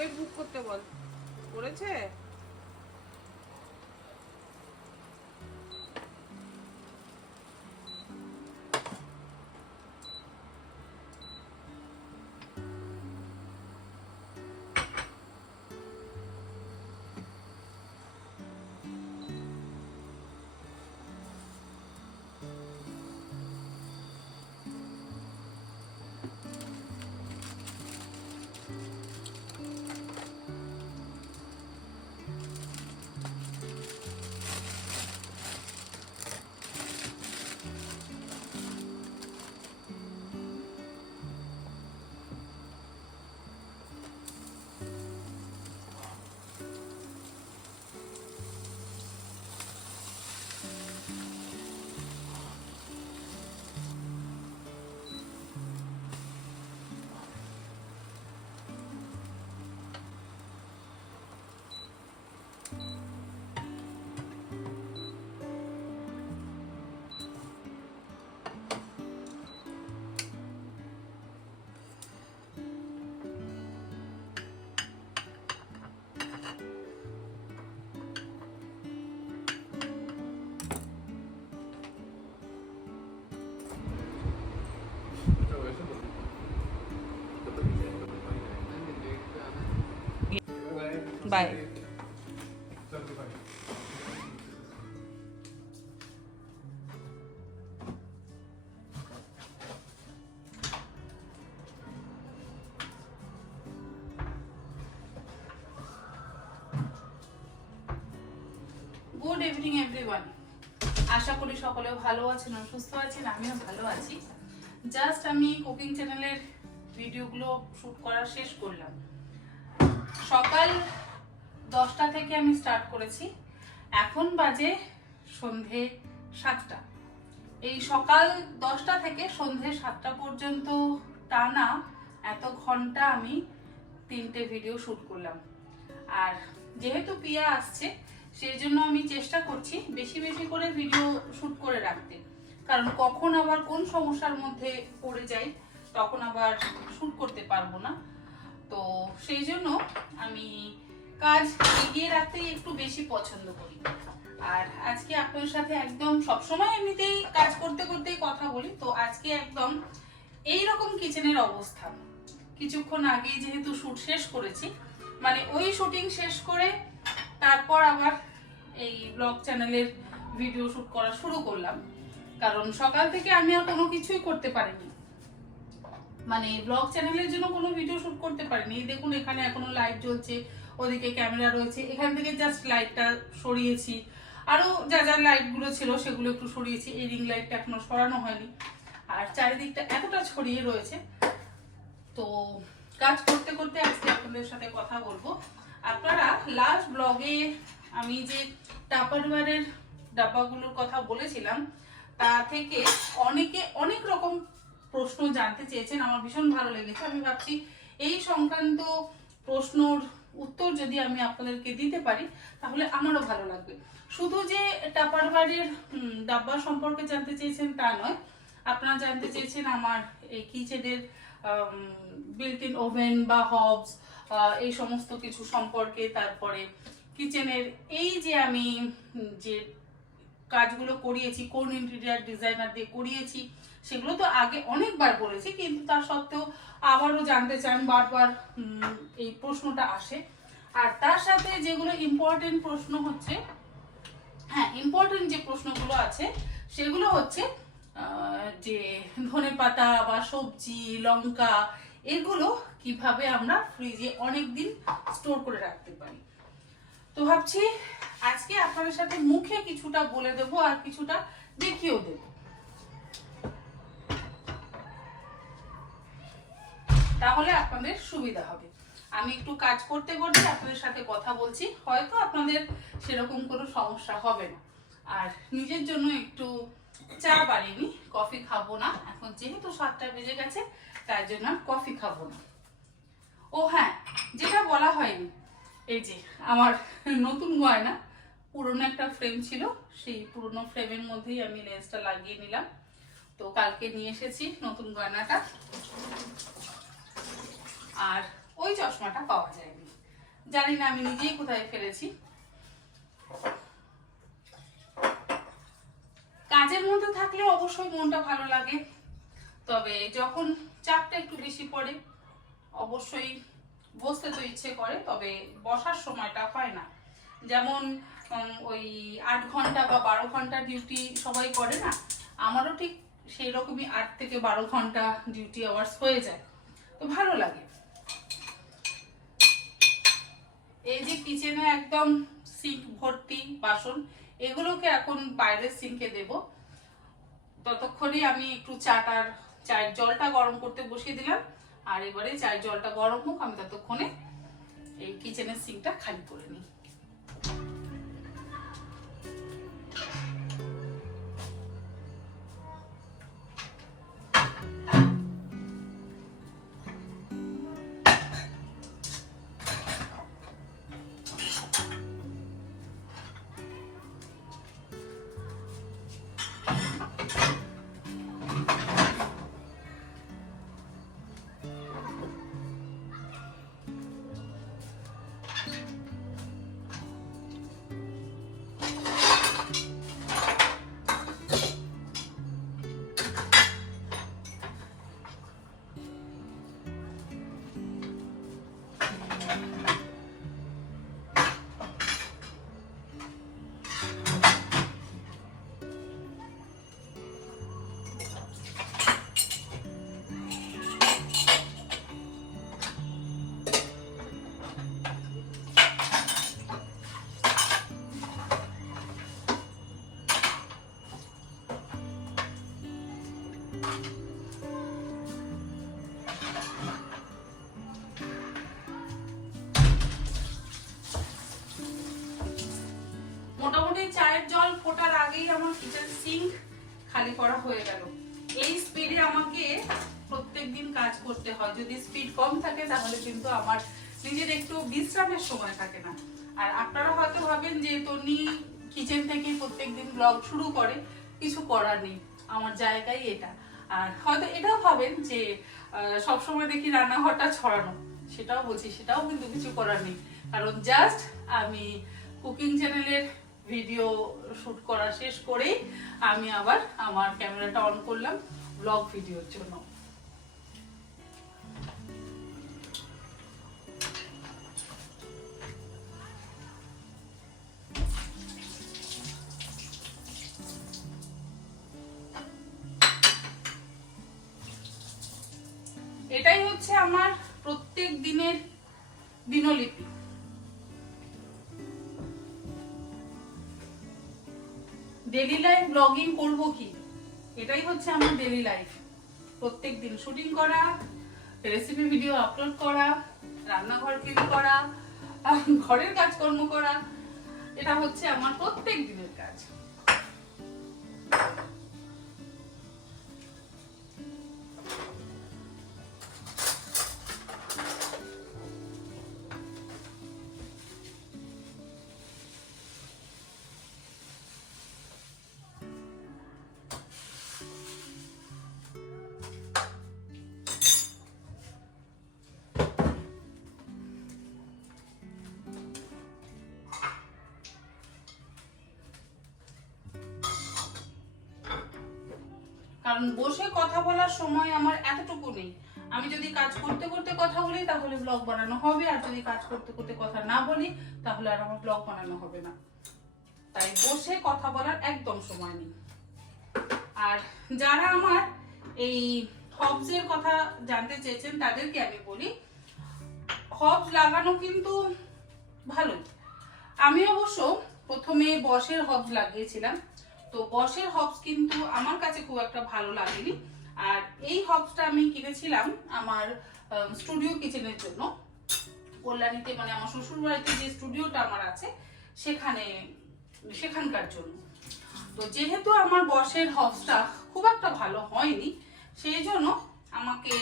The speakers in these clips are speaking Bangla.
ওকেই বুক করতে বল। করেছে? বাই। Good evening everyone. আশা করি সকলে ভালো আছেন, সুস্থ আছেন, আমিও ভালো আছি। জাস্ট আমি কুকিং চ্যানেলের ভিডিওগুলো শুট করা শেষ করলাম। সকাল 10টা থেকে আমি স্টার্ট করেছি, এখন বাজে সন্ধে 7টা। এই সকাল 10টা থেকে সন্ধে 7টা পর্যন্ত টানা এত ঘন্টা আমি 3টে ভিডিও শুট করলাম। আর যেহেতু পিয়া আসছে সেই জন্য আমি চেষ্টা করছি বেশি বেশি করে ভিডিও শুট করে রাখতে, কারণ কখন আবার কোন সমস্যার মধ্যে পড়ে যাই তখন আবার শুট করতে পারবো না। তো সেই জন্য আমি কাজ এগিয়ে রাখতেই একটু বেশি পছন্দ করি। আর আজকে আপনার সাথে একদম সবসময় এমনিতেই কাজ করতে করতেই কথা বলি, তো আজকে একদম এইরকম কিচেনের অবস্থা। কিছুক্ষণ আগেই যেহেতু শুট শেষ করেছি, মানে ওই শুটিং শেষ করে তারপর আবার এই ব্লগ চ্যানেলের ভিডিও শুট করা শুরু করলাম, কারণ সকাল থেকে আমি আর কোনো কিছুই করতে পারিনি, মানে ব্লগ চ্যানেলের জন্য কোনো ভিডিও শুট করতে পারিনি। দেখুন এখানে এখনো লাইট জ্বলছে, ওদিকে ক্যামেরা রয়েছে, এখান থেকে জাস্ট লাইটটা সরিয়েছি, আরো যা যা লাইট গুলো ছিল সেগুলো একটু সরিয়েছি, এই রিং লাইটটা এখনো সরানো হয়নি, আর চারিদিকটা এতটা ছড়িয়ে রয়েছে। তো কাজ করতে করতে আজকে আপনাদের সাথে কথা বলবো। আপনারা লাস্ট ব্লগে আমি যে টাপারওয়্যারের ডাব্বাগুলোর কথা বলেছিলাম তা থেকে অনেকে অনেক রকম প্রশ্ন জানতে চেয়েছেন, আমার ভীষণ ভালো লেগেছে। আমি ভাবছি এই সংক্রান্ত প্রশ্নর উত্তর যদি আমি আপনাদেরকে দিতে পারি তাহলে আমারও ভালো লাগবে। শুধু যে টাপারওয়্যারের ডাব্বা সম্পর্কে জানতে চেয়েছেন তা নয়, আপনারা জানতে চেয়েছেন আমার এই কিচেনের বিল্ট ইন ওভেন বা হবস এই সমস্ত কিছু সম্পর্কে, তারপরে কিচেনের এই যে আমি যে কাজগুলো করিয়েছি, কোন ইন্টেরিয়ার ডিজাইনার দিয়ে করিয়েছি সেগুলো তো আগে অনেকবার বলেছি, কিন্তু তা সত্ত্বেও আবারও জানতে চান, বারবার এই প্রশ্নটা আসে। আর তার সাথে যেগুলো ইম্পর্টেন্ট প্রশ্ন হচ্ছে, হ্যাঁ ইম্পর্টেন্ট যে প্রশ্নগুলো আছে সেগুলো হচ্ছে যে ধনেপাতা বা সবজি, লঙ্কা এগুলো কিভাবে আমরা ফ্রিজে অনেক দিন স্টোর করে রাখতে পারি। তো ভাবছি আজকে আপনাদের সাথে মুখে কিছুটা বলে দেবো আর কিছুটা দেখিয়েও দেবো, তাহলে আপনাদের সুবিধা হবে। আমি একটু কাজ করতে করতে আপনাদের সাথে কথা বলছি, হয়তো আপনাদের সেরকম কোনো সমস্যা হবে না। আর নিজের জন্য একটু চা বানিয়ে, কফি খাবো না, এখন যেহেতু 7টা বেজে গেছে তাই জন্য কফি খাবো না। ও হ্যাঁ, যেটা বলা হয়নি, এই যে আমার নতুন গয়না, পুরনো একটা ফ্রেম ছিল, সেই পুরনো ফ্রেমের মধ্যেই আমি লেন্সটা লাগিয়ে নিলাম। তো কালকে নিয়ে এসেছি নতুন গয়নাটা। আর ওই চশমাটা পাওয়া যায়নি। জানি না আমি নিজেই কোথায় ফেলেছি। কাজের মধ্যে থাকলে অবশ্যই মনটা ভালো লাগে, তবে যখন চাপটা একটু বেশি পড়ে অবশ্যই বসতে তো ইচ্ছে করে, তবে বসার সময়টা হয় না। যেমন ওই 8 ঘন্টা বা 12 ঘন্টা ডিউটি সবাই করে না, আমারও ঠিক সেই রকমই 8 থেকে 12 ঘন্টা ডিউটি আওয়ার্স হয়ে যায়, তো ভালো লাগে। এই যে কিচেনে একদম সিঙ্ক ভর্তি বাসন, এগুলোকে এখন বাইরের সিঙ্কে দেব। ততক্ষণে আমি একটু চায়ের জলটা গরম করতে বসিয়ে দিলাম, আর এবারে চায়ের জলটা গরম হোক, আমি ততক্ষণে এই কিচেনের সিঙ্কটা খালি করে নিই। মোটামুটি চায়ের জল ফোটার আগেই আমার কিচেন সিঙ্ক খালি করা হয়ে গেল। এই স্পিডে আমাকে প্রত্যেকদিন কাজ করতে হয়। যদি স্পিড কম থাকে তাহলে কিন্তু আমার নিজের একটু বিশ্রামের সময় থাকে না। আর আপনারা হয়তো ভাবেন যে তনি কিচেন থেকে প্রত্যেকদিন ব্লগ শুরু করে, কিছু করার নেই, আমার জায়গায় এটা। আর হয়তো এটাও ভাবেন যে সবসময় দেখি রান্নাঘরটা ছড়ানো, সেটাও বলছি, সেটাও কিন্তু কিছু করার নেই, কারণ জাস্ট আমি কুকিং চ্যানেলের ভিডিও শুট করা শেষ করেই আমি আবার আমার ক্যামেরাটা অন করলাম ব্লগ ভিডিওর জন্য। এটাই হচ্ছে আমার প্রত্যেক দিনের দিনলিপি। ডেইলি লাইফ ব্লগিং করব কি, এটাই হচ্ছে আমার ডেইলি লাইফ। প্রত্যেক দিন শুটিং করা, রেসিপি ভিডিও আপলোড করা, রান্নাঘর ক্লিন করা, ঘরের কাজকর্ম করা, এটা হচ্ছে আমার প্রত্যেক দিনের কাজ। কারণ বসে কথা বলার সময় আমার এতটুকু নেই। আমি যদি কাজ করতে করতে কথা বলি তাহলে ব্লগ বানানো হবে, আর যদি কাজ করতে করতে কথা না বলি তাহলে আর আমার ব্লগ বানানো হবে না। তাই বসে কথা বলার একদম সময় নেই। আর যারা আমার এই হবসের কথা জানতে চেয়েছেন তাদেরকে আমি বলি, হবস লাগানো কিন্তু ভালোই। আমি অবশ্য প্রথমে বসের হবস লাগিয়েছিলাম, তো বসের হবস কিন্তু আমার কাছে খুব একটা ভালো লাগেনি। আর এই হবসটা আমি কিনেছিলাম আমার স্টুডিও কিচেনের জন্য, কল্যাণীতে, মানে আমার শ্বশুর বাড়িতে যে স্টুডিওটা আমার আছে সেখানকার জন্য। তো যেহেতু আমার বসের হবসটা খুব একটা ভালো হয়নি, সেই জন্য আমাকে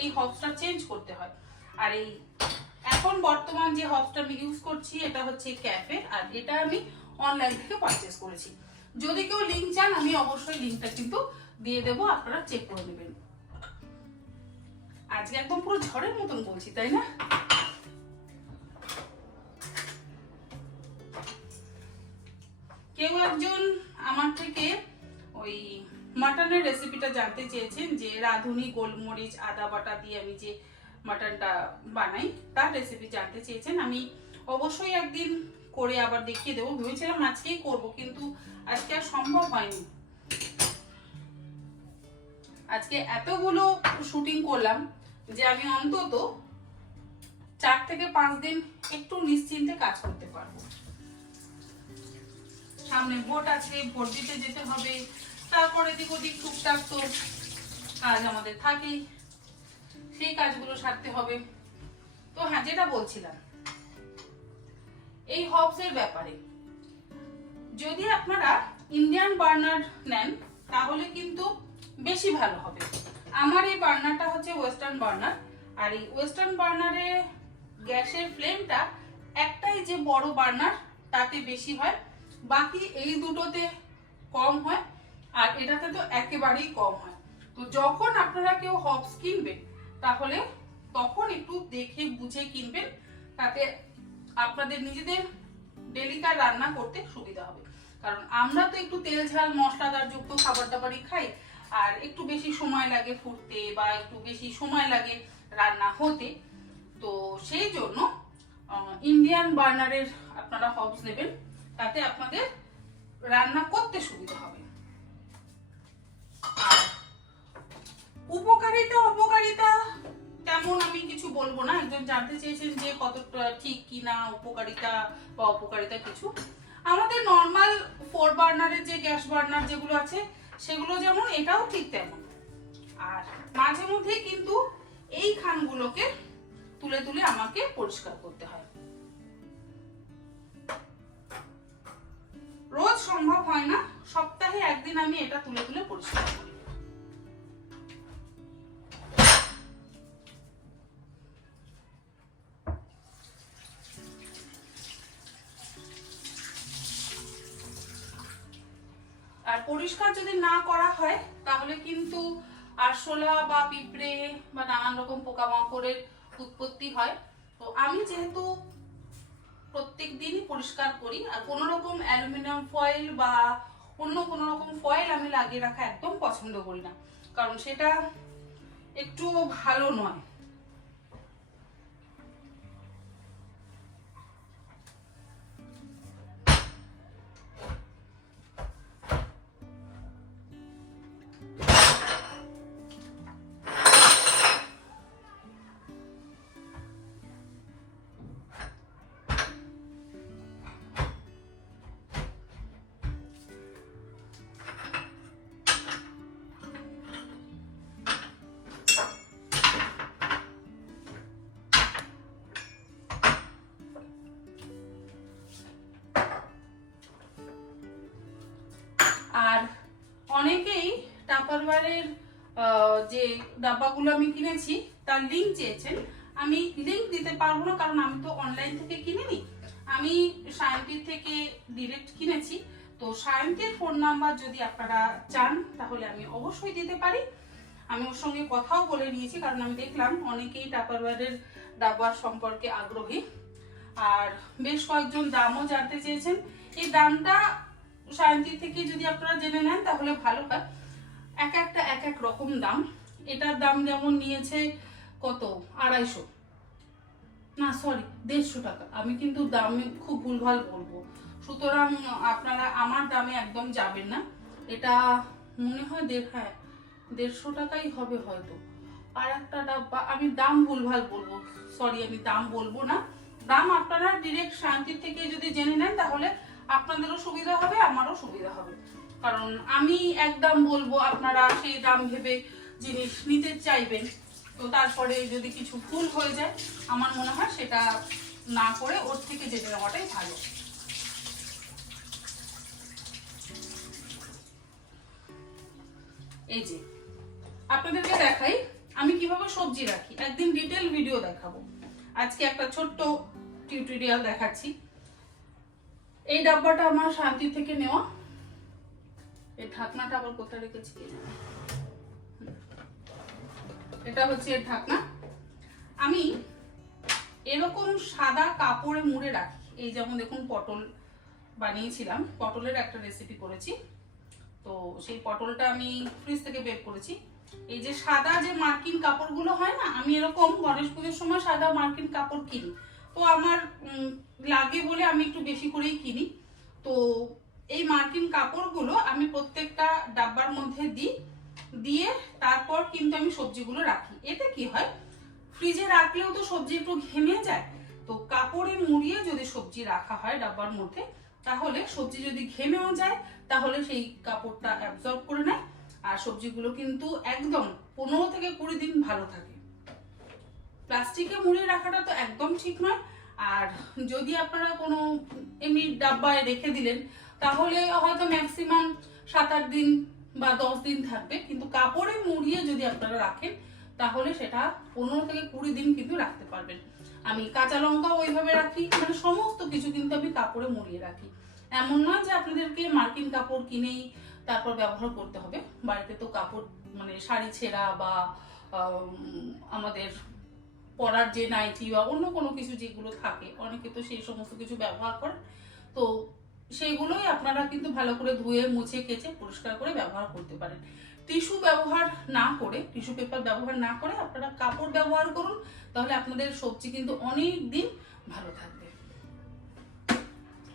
এই হবসটা চেঞ্জ করতে হয়। আর এই এখন বর্তমান যে হবসটা আমি ইউজ করছি এটা হচ্ছে ক্যাফে, আর এটা আমি অনলাইন থেকে পারচেজ করেছি। যদি কেউ লিংক চান আমি অবশ্যই লিংকটা কিন্তু দিয়ে দেবো, আপনারা চেক করে নেবেন। আজকে একদম পুরো ঝড়ের মতন বলছি, তাই না? কেউ একজন আমার থেকে ওই মাটনের রেসিপিটা জানতে চেয়েছেন, যে রাঁধুনি গোলমরিচ আদা বাটা দিয়ে আমি যে মাটনটা বানাই তার রেসিপি জানতে চেয়েছেন। আমি অবশ্যই একদিন করে আবার দেখিয়ে দেবো। ভেবেছিলাম আজকেই করব, কিন্তু আজকে আর সম্ভব হয়নি। আজকে এতগুলো শুটিং করলাম যে আমি অন্তত 4 থেকে 5 দিন একটু নিশ্চিন্তে কাজ করতে পারবো। সামনে ভোট আছে, ভোট দিতে যেতে হবে, তারপরে এদিক ওদিক টুকটাক তো কাজ আমাদের থাকেই, সেই কাজগুলো সারতে হবে। তো হ্যাঁ, যেটা বলছিলাম এই হবসের ব্যাপারে, যদি আপনারা ইন্ডিয়ান বার্নার নেন তাহলে কিন্তু বেশি ভালো হবে। আমার এই বার্নারটা হচ্ছে ওয়েস্টার্ন বার্নার, আর এই ওয়েস্টার্ন বার্নারে গ্যাসের ফ্লেমটা একটাই যে বড় বার্নার তাতে বেশি হয়, বাকি এই দুটোতে কম হয়, আর এটাতে তো একেবারেই কম হয়। তো যখন আপনারা কেউ হবস কিনবেন তাহলে তখন একটু দেখে বুঝে কিনবেন, তাতে আপনাদের নিজেদের ডেলিকার রান্না করতে সুবিধা হবে। কারণ আমরা তো একটু তেল ঝাল মশলাদার যুক্ত খাবার দাবারই খাই, আর একটু বেশি সময় লাগে ফুটতে বা একটু বেশি সময় লাগে রান্না হতে। তো সেই জন্য ইন্ডিয়ান বার্নারের আপনারা হবস নেবেন, তাতে আপনাদের রান্না করতে সুবিধা হবে। আর উপকারিতা অপকারিতা তেমন আমি কিছু বলবো না। একজন জানতে চেয়েছেন যে কতটা ঠিক কি না উপকারিতা বা অপকারিতা কিছু। আমাদের নর্মাল 4 বার্নারের যে গ্যাস বার্নার যেগুলো আছে সেগুলো যেমন, এটাও ঠিক তেমন। আর মাঝে মধ্যে কিন্তু এই খানগুলোকে তুলে তুলে আমাকে পরিষ্কার করতে হয়। রোজ সম্ভব হয় না, সপ্তাহে একদিন আমি এটা তুলে তুলে পরিষ্কার করি। আর পরিষ্কার যদি না করা হয় তাহলে কিন্তু আরশোলা বা পিঁপড়ে বা নানান রকম পোকামাকড়ের উৎপত্তি হয়। তো আমি যেহেতু প্রত্যেক দিনই পরিষ্কার করি, আর কোনো রকম অ্যালুমিনিয়াম ফয়েল বা অন্য কোনো রকম ফয়েল আমি লাগিয়ে রাখা একদম পছন্দ করি না, কারণ সেটা একটু ভালো নয়। আর অনেকেই টাপারওয়্যারের যে ডাব্বাগুলো আমি কিনেছি তার লিংক চেয়েছেন। আমি লিংক দিতে পারবো না, কারণ আমি তো অনলাইন থেকে কিনিনি, আমি সায়ন্তীর থেকে ডিরেক্ট কিনেছি। তো সায়ন্তীর ফোন নাম্বার যদি আপনারা চান তাহলে আমি অবশ্যই দিতে পারি। আমি ওর সঙ্গে কথাও বলে নিয়েছি, কারণ আমি দেখলাম অনেকেই টাপারওয়্যারের ডাব্বার সম্পর্কে আগ্রহী, আর বেশ কয়েকজন দামও জানতে চেয়েছেন। এই দামটা সায়ন্তীর থেকে যদি আপনারা জেনে নেন তাহলে ভালো হয়। এক একটা এক এক রকম দাম। এটার দাম যেমন নিয়েছে কত, 250, না সরি 150 টাকা। আমি কিন্তু দামে খুব ভুলভাল বলবো, সুতরাং আপনারা আমার দামে একদম যাবেন না। এটা মনে হয় 150 টাকাই হবে হয়তো। আর একটা ডাব্বা, আমি দাম ভুলভাল বলবো, সরি আমি দাম বলবো না। দাম আপনারা ডিরেক্ট শান্তির থেকে যদি জেনে নেন তাহলে আপনাদেরও সুবিধা হবে, আমারও সুবিধা হবে। কারণ আমি এক দাম বলবো, আপনারা সেই দাম ভেবে জিনিস নিতে চাইবেন, তো তারপরে যদি কিছু ভুল হয়ে যায় আমার মনে হয় সেটা না করে ওর থেকে জেনে নেওয়াটাই ভালো। এই যে আপনাদেরকে দেখাই আমি কিভাবে সবজি রাখি, একদিন ডিটেল ভিডিও দেখাবো। আজকে একটা ছোট্ট টিউটোরিয়াল দেখাচ্ছি। এই ডাব্বাটা আমার শান্তি থেকে নেওয়া। এই ঢাকনাটা আবার কোথায় রেখেছি, এটা হচ্ছে এর ঢাকনা। আমি এরকম সাদা কাপড়ে মুড়ে রাখি। এই যেমন দেখুন পটল বানিয়েছিলাম, পটলের একটা রেসিপি করেছি, তো সেই পটলটা আমি ফ্রিজ থেকে বের করেছি। এই যে সাদা যে মার্কিন কাপড়গুলো হয় না, আমি এরকম গণেশ পুজোর সময় সাদা মার্কিন কাপড় কিনি, তো আমার লাগে বলে আমি একটু বেশি করেই কিনি। তো এই মার্কিন কাপড়গুলো আমি প্রত্যেকটা ডাব্বার মধ্যে দিয়ে তারপর কিন্তু আমি সবজিগুলো রাখি। এতে কি হয়, ফ্রিজে রাখলেও তো সবজি একটু ঘেমে যায়, তো কাপড়ে মুড়িয়ে যদি সবজি রাখা হয় ডাব্বার মধ্যে, তাহলে সবজি যদি ঘেমেও যায় তাহলে সেই কাপড়টা অ্যাবজর্ব করে নেয়, আর সবজিগুলো কিন্তু একদম 15 থেকে 20 দিন ভালো থাকে। প্লাস্টিকে মুড়িয়ে রাখাটা তো একদম ঠিক নয়। আর যদি আপনারা কোনো এমনি ডাব্বায় রেখে দিলেন, তাহলে হয়তো ম্যাক্সিমাম 7-8 দিন বা 10 দিন থাকবে, কিন্তু কাপড়ে মুড়িয়ে যদি আপনারা রাখেন তাহলে সেটা 15 থেকে 20 দিন কিন্তু রাখতে পারবেন। আমি কাঁচা লঙ্কাও ওইভাবে রাখি, মানে সমস্ত কিছু কিন্তু আমি কাপড়ে মুড়িয়ে রাখি। এমন নয় যে আপনাদেরকে মার্কিন কাপড় কিনেই তারপর ব্যবহার করতে হবে। বাড়িতে তো কাপড় মানে শাড়ি ছেঁড়া বা আমাদের পরার যে নাইটি বা অন্য কোনো কিছু যেগুলো থাকে, অনেকে তো সেই সমস্ত কিছু ব্যবহার করে, তো সেইগুলোই আপনারা কিন্তু ভালো করে ধুয়ে মুছে কেচে পরিষ্কার করে ব্যবহার করতে পারেন। টিস্যু ব্যবহার না করে, টিস্যু পেপার ব্যবহার না করে আপনারা কাপড় ব্যবহার করুন, তাহলে আপনাদের সবজি কিন্তু অনেক দিন ভালো থাকবে।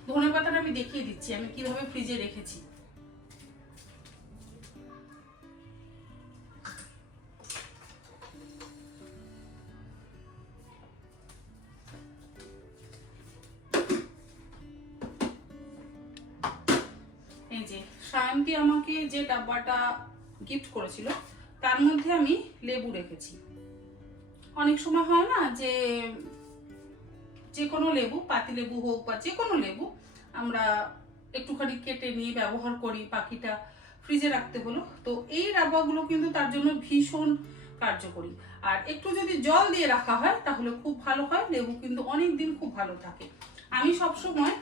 ধনেপাতাটা আমি দেখিয়ে দিচ্ছি আমি কিভাবে ফ্রিজে রেখেছি। এই যে সায়ন্তী আমাকে যে ডাব্বাটা গিফট করেছিল, তার মধ্যে আমি লেবু রেখেছি। অনেক সময় হয় না যে কোনো লেবু, পাতি লেবু হোক বা যে কোনো লেবু, আমরা একটুখানি কেটে নিয়ে ব্যবহার করি, পাখিটা ফ্রিজে রাখতে হলো, তো এই ডাব্বাগুলো কিন্তু তার জন্য ভীষণ কার্যকরী। আর একটু যদি জল দিয়ে রাখা হয় তাহলে খুব ভালো হয়, লেবু কিন্তু অনেক দিন খুব ভালো থাকে। আমি সবসময়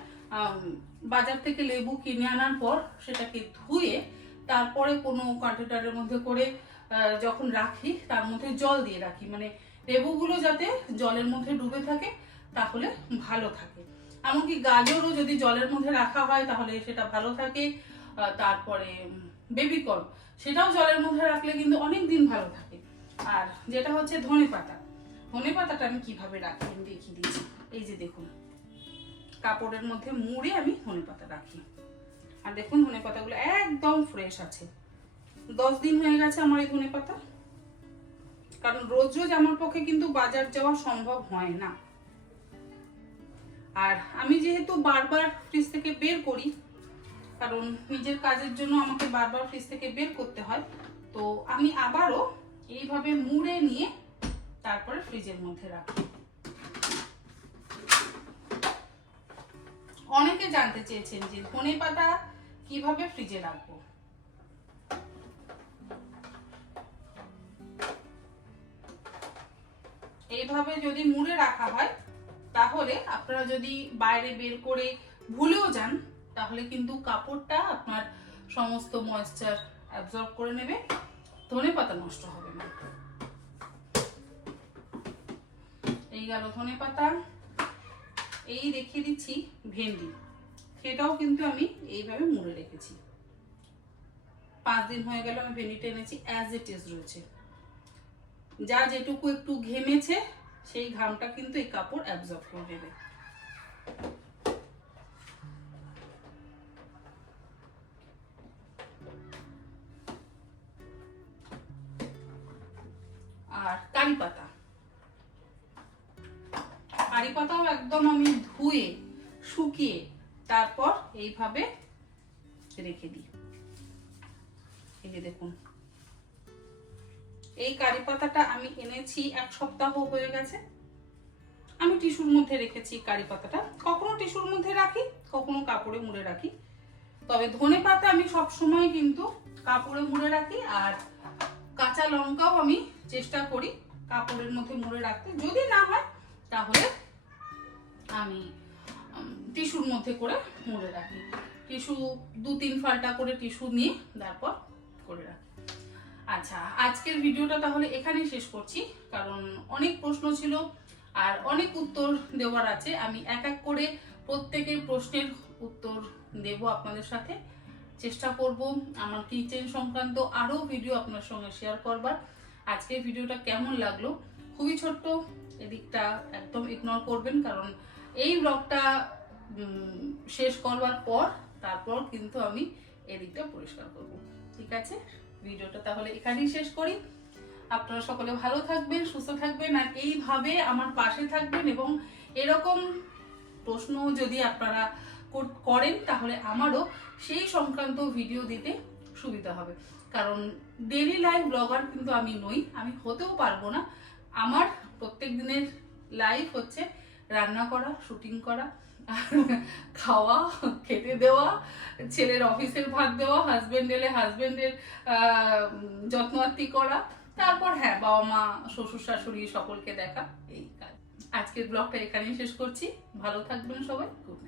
বাজার থেকে লেবু কিনে আনার পর সেটাকে ধুয়ে তারপরে কোনো কন্টেনারের মধ্যে করে যখন রাখি, তার মধ্যে জল দিয়ে রাখি, মানে লেবুগুলো যাতে জলের মধ্যে ডুবে থাকে, তাহলে ভালো থাকে। এমনকি গাজরও যদি জলের মধ্যে রাখা হয় তাহলে সেটা ভালো থাকে। তারপরে বেবিকর্ন, সেটাও জলের মধ্যে রাখলে কিন্তু অনেক দিন ভালো থাকে। আর যেটা হচ্ছে ধনেপাতা, ধনেপাতাটা আমি কিভাবে রাখি আমি দেখিয়ে দিচ্ছি। এই যে দেখুন, কাপড়ের মধ্যে মুড়ে আমি ধনেপাতা রাখি, আর দেখুন ধনেপাতাগুলো একদম ফ্রেশ আছে। 10 দিন হয়ে গেছে আমার এই ধনেপাতা, কারণ রোজ রোজ আমার পক্ষে কিন্তু বাজার যাওয়া সম্ভব হয় না। আর আমি যেহেতু বারবার ফ্রিজ থেকে বের করি, কারণ নিজের কাজের জন্য আমাকে বারবার ফ্রিজ থেকে বের করতে হয়, তো আমি আবারও এইভাবে মুড়ে নিয়ে তারপরে ফ্রিজের মধ্যে রাখি। অনেকে জানতে চেয়েছেন যে ধনেপাতা কিভাবে ফ্রিজে রাখবো। এইভাবে যদি মুড়ে রাখা হয়, তাহলে আপনারা যদি বাইরে বের করে ভুলেও যান, তাহলে কিন্তু কাপড়টা আপনার সমস্ত ময়েশ্চার অ্যাবজর্ব করে নেবে, ধনেপাতা নষ্ট হবে না। এই গেল ধনেপাতা। এই দেখিয়ে দিচ্ছি ভেন্ডি, সেটাও কিন্তু আমি এইভাবে মুড়ে রেখেছি। 5 দিন হয়ে গেল আমি ভেন্ডিটা এনেছি, অ্যাজ ইট ইজ রয়েছে। যা যেটুকু একটু ঘেমেছে সেই ঘামটা কিন্তু এই কাপড় অ্যাবজর্ব করে নেবে। আর কারি পাতা, কারি পাতাও একদম আমি ধুয়ে শুকিয়ে তারপর এইভাবে রেখে দিই। এই যে দেখুন, এই কারি পাতাটা আমি এনেছি 1 সপ্তাহ হয়ে গেছে। আমি টিস্যুর মধ্যে রেখেছি কারি পাতাটা, কখনো টিস্যুর মধ্যে রাখি, কখনো কাপড়ে মুড়ে রাখি। তবে ধনে পাতা আমি সব সময় কিন্তু কাপড়ে মুড়ে রাখি, আর কাঁচা লঙ্কাও আমি চেষ্টা করি কাপড়ের মধ্যে মুড়ে রাখতে। যদি না হয় তাহলে আমি টিস্যুর মধ্যে করে মুড়ে রাখি। টিস্যু 2-3 ফাল্টা করে টিস্যু নিয়ে তারপর করে রাখি। আচ্ছা, আজকের ভিডিওটা তাহলে এখানেই শেষ করছি, কারণ অনেক প্রশ্ন ছিল আর অনেক উত্তর দেওয়ার আছে। আমি এক এক করে প্রত্যেকের প্রশ্নের উত্তর দেব আপনাদের সাথে। চেষ্টা করব আমার কিচেন সংক্রান্ত আরও ভিডিও আপনার সঙ্গে শেয়ার করবার। আজকের ভিডিওটা কেমন লাগলো, খুবই ছোট্ট, এদিকটা একদম ইগনোর করবেন, কারণ এই ব্লগটা শেষ করবার পর তারপর কিন্তু আমি এদিকটা পরিষ্কার করব। ঠিক আছে, ভিডিওটা তাহলে এখানেই শেষ করি। আপনারা সকলে ভালো থাকবেন, সুস্থ থাকবেন, আর এইভাবে আমার পাশে থাকবেন, এবং এরকম প্রশ্ন যদি আপনারা করেন তাহলে আমারও সেই সংক্রান্ত ভিডিও দিতে সুবিধা হবে। কারণ ডেইলি লাইফ ব্লগার কিন্তু আমি নই, আমি হতেও পারবো না। আমার প্রত্যেক দিনের লাইফ হচ্ছে রান্না করা, শুটিং করা, খাওয়া, খেতে দেওয়া, ছেলের অফিসের ভাত দেওয়া, হাজবেন্ড এলে হাজবেন্ডের যত্নআত্তি করা, তারপর হ্যাঁ বাবা মা শ্বশুর শাশুড়ি সকলকে দেখা, এই কাজ। আজকের ব্লগটা এখানেই শেষ করছি। ভালো থাকবেন সবাই, গুড নাইট।